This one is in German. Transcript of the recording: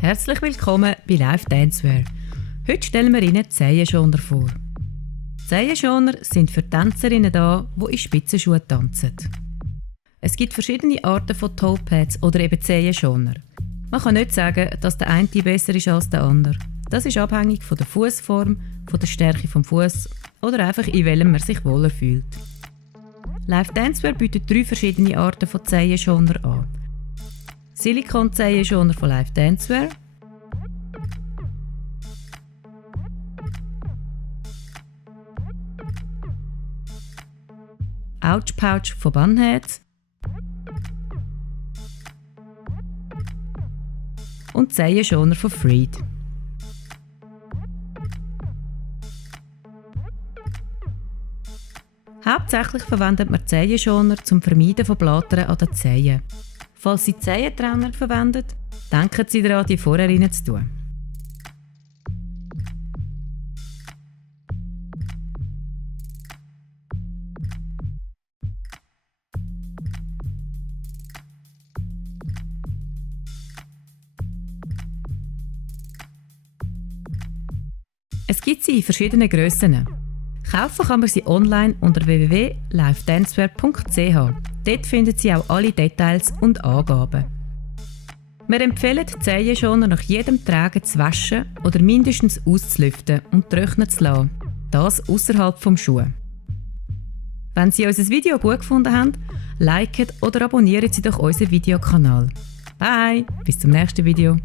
Herzlich willkommen bei Live Dancewear. Heute stellen wir Ihnen Zehenschoner vor. Zehenschoner sind für Tänzerinnen da, die in Spitzenschuhen tanzen. Es gibt verschiedene Arten von Toepads oder eben Zehenschoner. Man kann nicht sagen, dass der eine besser ist als der andere. Das ist abhängig von der Fußform, von der Stärke des Fuß oder einfach in welchem man sich wohler fühlt. Live Dancewear bietet 3 verschiedene Arten von Zehenschoner an. Silikon-Zehenschoner von Live Dancewear, Ouch Pouch von Bunheads und Zehenschoner von Freed. Hauptsächlich verwendet man Zehenschoner zum Vermeiden von Blattern an den Zehen. Falls Sie Zehentrenner verwenden, denken Sie daran, die vorher rein zu tun. Es gibt sie in verschiedenen Grössen. Kaufen kann man sie online unter www.livedancewear.ch. Dort finden Sie auch alle Details und Angaben. Wir empfehlen, die Zehenschoner nach jedem Tragen zu waschen oder mindestens auszulüften und trocknen zu lassen. Das außerhalb vom Schuh. Wenn Sie unser Video gut gefunden haben, liken oder abonnieren Sie doch unseren Videokanal. Bye, bis zum nächsten Video.